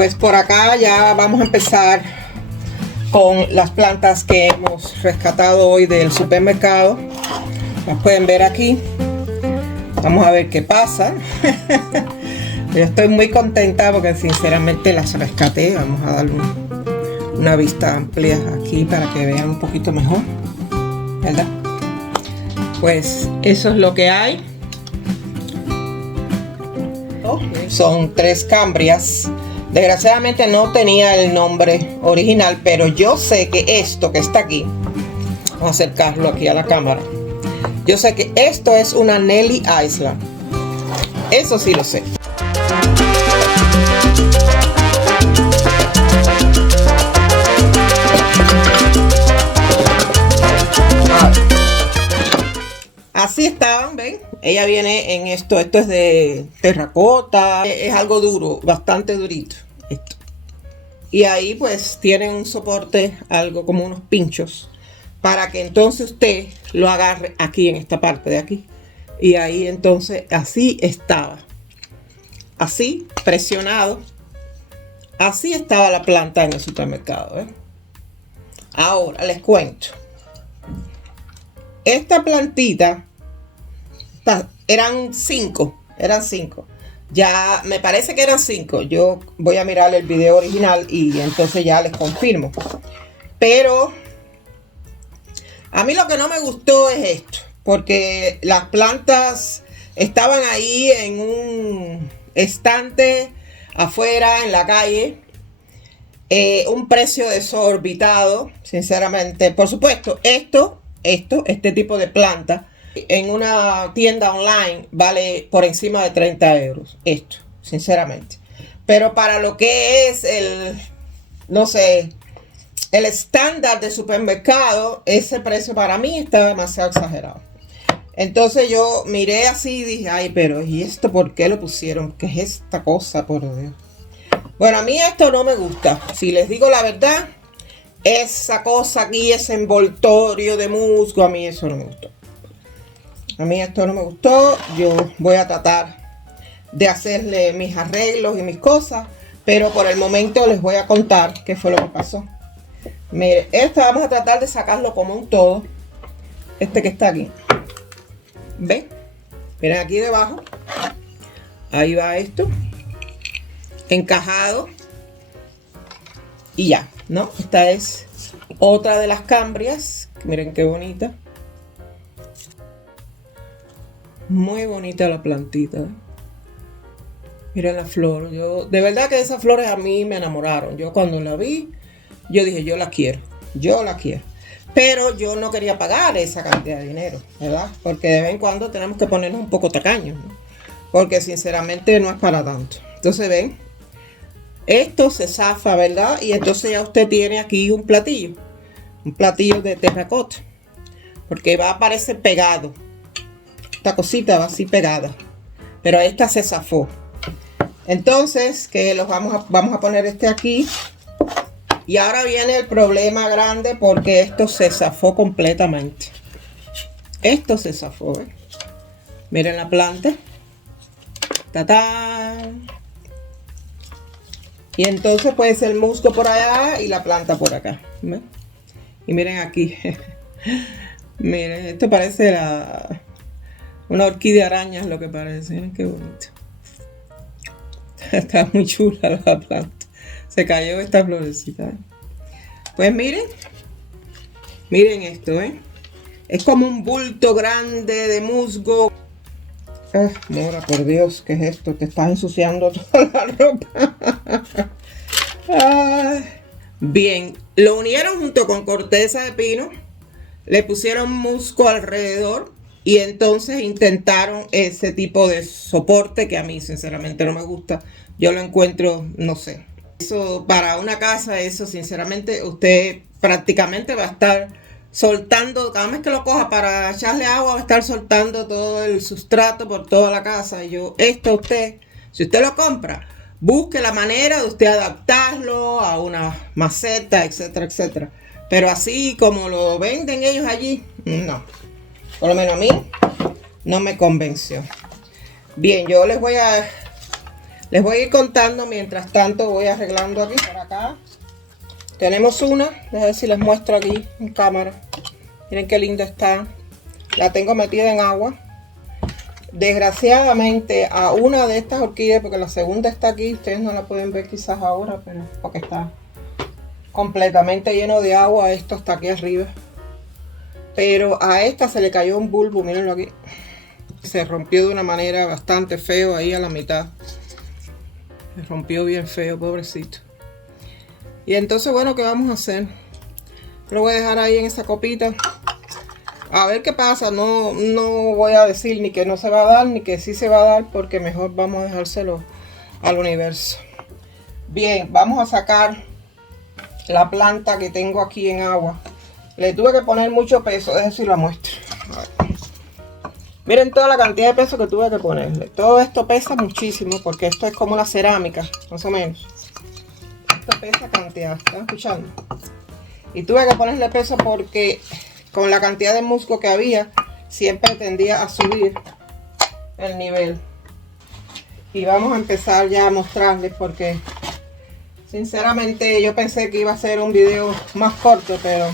Pues por acá ya vamos a empezar con las plantas que hemos rescatado hoy del supermercado. Las pueden ver aquí. Vamos a ver qué pasa. Yo estoy muy contenta porque sinceramente las rescaté. Vamos a darle una vista amplia aquí para que vean un poquito mejor, ¿verdad? Pues eso es lo que hay. Son 3 cambrias. Desgraciadamente no tenía el nombre original, pero yo sé que esto que está aquí, vamos a acercarlo aquí a la cámara, yo sé que esto es una Nelly Island. Eso sí lo sé. Así estaban, ¿ven? Ella viene en esto es de terracota, es algo duro, bastante durito esto. Y ahí pues tienen un soporte, algo como unos pinchos, para que entonces usted lo agarre aquí en esta parte de aquí. Y ahí entonces así estaba, así presionado, así estaba la planta en el supermercado, ¿eh? Ahora les cuento. Esta plantita eran 5. Ya me parece que eran 5. Yo voy a mirar el video original y entonces ya les confirmo. Pero a mí lo que no me gustó es esto, porque las plantas estaban ahí en un estante afuera en la calle. Un precio desorbitado, sinceramente. Por supuesto, este tipo de planta en una tienda online vale por encima de 30 euros. Esto, sinceramente. Pero para lo que es no sé, el estándar de supermercado, ese precio para mí está demasiado exagerado. Entonces yo miré así y dije, ay, pero ¿y esto por qué lo pusieron? ¿Qué es esta cosa, por Dios? Bueno, a mí esto no me gusta. Si les digo la verdad, esa cosa aquí, ese envoltorio de musgo, a mí eso no me gustó. A mí esto no me gustó. Yo voy a tratar de hacerle mis arreglos y mis cosas, pero por el momento les voy a contar qué fue lo que pasó. Mire, esto vamos a tratar de sacarlo como un todo. Este que está aquí. ¿Ven? Miren aquí debajo. Ahí va esto. Encajado. Y ya, ¿no? Esta es otra de las cambrias. Miren qué bonita. Muy bonita la plantita, ¿eh? Miren la flor. De verdad que esas flores a mí me enamoraron. Yo cuando la vi, yo dije, yo la quiero. Pero yo no quería pagar esa cantidad de dinero, ¿verdad? Porque de vez en cuando tenemos que ponernos un poco tacaños, ¿no? Porque sinceramente no es para tanto. Entonces ven, esto se zafa, ¿verdad? Y entonces ya usted tiene aquí un platillo de terracota, porque va a aparecer pegado. Esta cosita va así pegada, pero esta se zafó. Entonces, que vamos a poner este aquí. Y ahora viene el problema grande, porque esto se zafó completamente. Esto se zafó, ¿eh? Miren la planta. ¡Tatán! Y entonces pues el musgo por allá y la planta por acá, ¿ven? Y miren aquí. Miren, esto parece una orquídea araña, es lo que parece. Miren qué bonito. Está muy chula la planta. Se cayó esta florecita, ¿eh? Pues miren esto, ¿eh? Es como un bulto grande de musgo. Mora, por Dios, ¿qué es esto? Te estás ensuciando toda la ropa. Bien, lo unieron junto con corteza de pino, le pusieron musgo alrededor y entonces intentaron ese tipo de soporte que a mí sinceramente no me gusta. Yo lo encuentro, no sé. Eso para una casa, eso sinceramente usted prácticamente va a estar soltando, cada vez que lo coja para echarle agua, va a estar soltando todo el sustrato por toda la casa. Y si usted lo compra, busque la manera de usted adaptarlo a una maceta, etcétera, etcétera. Pero así como lo venden ellos allí, no. Por lo menos a mí no me convenció. Bien, yo les voy a Les voy a ir contando, mientras tanto voy arreglando aquí. Por acá tenemos una, a ver si les muestro aquí en cámara. Miren qué linda está. La tengo metida en agua. Desgraciadamente a una de estas orquídeas, porque la segunda está aquí, ustedes no la pueden ver quizás ahora, pero porque está completamente lleno de agua, esto está aquí arriba. Pero a esta se le cayó un bulbo, mírenlo aquí. Se rompió de una manera bastante feo ahí a la mitad. Se rompió bien feo, pobrecito. Y entonces, bueno, ¿qué vamos a hacer? Lo voy a dejar ahí en esa copita. A ver qué pasa. No voy a decir ni que no se va a dar, ni que sí se va a dar, porque mejor vamos a dejárselo al universo. Bien, vamos a sacar la planta que tengo aquí en agua. Le tuve que poner mucho peso, déjenme si la muestro. Miren toda la cantidad de peso que tuve que ponerle. Todo esto pesa muchísimo, porque esto es como una cerámica, más o menos. Esto pesa cantidad, ¿están escuchando? Y tuve que ponerle peso porque con la cantidad de musgo que había, siempre tendía a subir el nivel. Y vamos a empezar ya a mostrarles, porque sinceramente yo pensé que iba a ser un video más corto, pero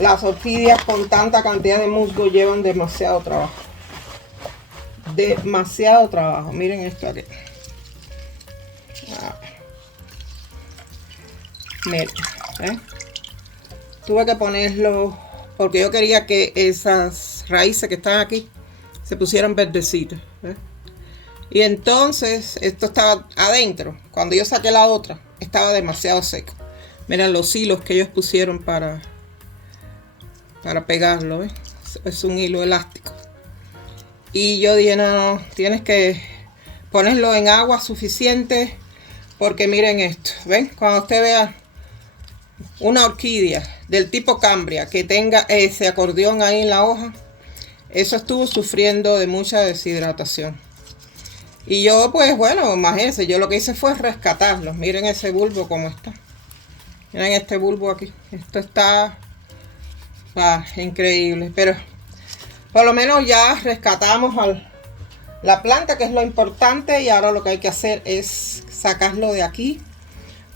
las orquídeas con tanta cantidad de musgo llevan demasiado trabajo. Demasiado trabajo. Miren esto aquí. Miren, tuve que ponerlo porque yo quería que esas raíces que están aquí se pusieran verdecitas. Y entonces esto estaba adentro. Cuando yo saqué la otra, estaba demasiado seco. Miren los hilos que ellos pusieron para pegarlo. Es un hilo elástico. Y yo dije, no, tienes que ponerlo en agua suficiente, porque miren esto. ¿Ven? Cuando usted vea una orquídea del tipo Cambria que tenga ese acordeón ahí en la hoja, eso estuvo sufriendo de mucha deshidratación. Y yo, pues bueno, imagínense, yo lo que hice fue rescatarlos. Miren ese bulbo como está. Miren este bulbo aquí. Esto está increíble. Pero por lo menos ya rescatamos la planta, que es lo importante. Y ahora lo que hay que hacer es sacarlo de aquí,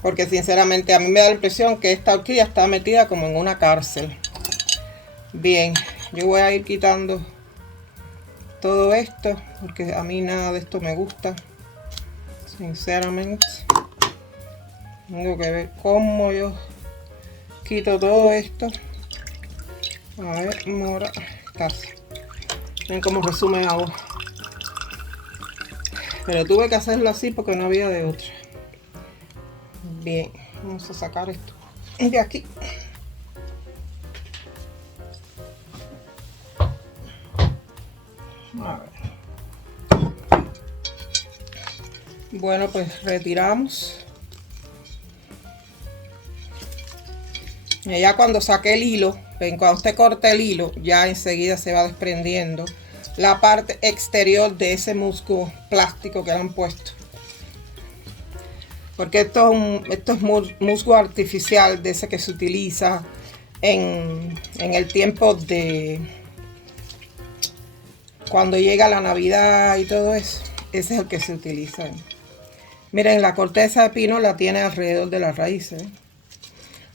porque sinceramente a mí me da la impresión que esta orquídea está metida como en una cárcel. Bien, yo voy a ir quitando todo esto, porque a mí nada de esto me gusta, sinceramente. Tengo que ver cómo yo quito todo esto. A ver, mora, casi. Ven cómo resume agua. Pero tuve que hacerlo así porque no había de otra. Bien, vamos a sacar esto de aquí. A ver. Bueno, pues retiramos. Y ya cuando saqué el hilo, ven, cuando usted corta el hilo, ya enseguida se va desprendiendo la parte exterior de ese musgo plástico que le han puesto. Porque esto es musgo artificial, de ese que se utiliza en el tiempo de cuando llega la Navidad y todo eso. Ese es el que se utiliza. Miren, la corteza de pino la tiene alrededor de las raíces.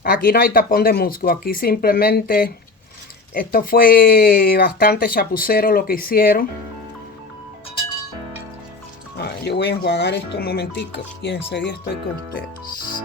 Aquí no hay tapón de musgo, aquí simplemente esto fue bastante chapucero lo que hicieron. Yo voy a enjuagar esto un momentico y enseguida estoy con ustedes.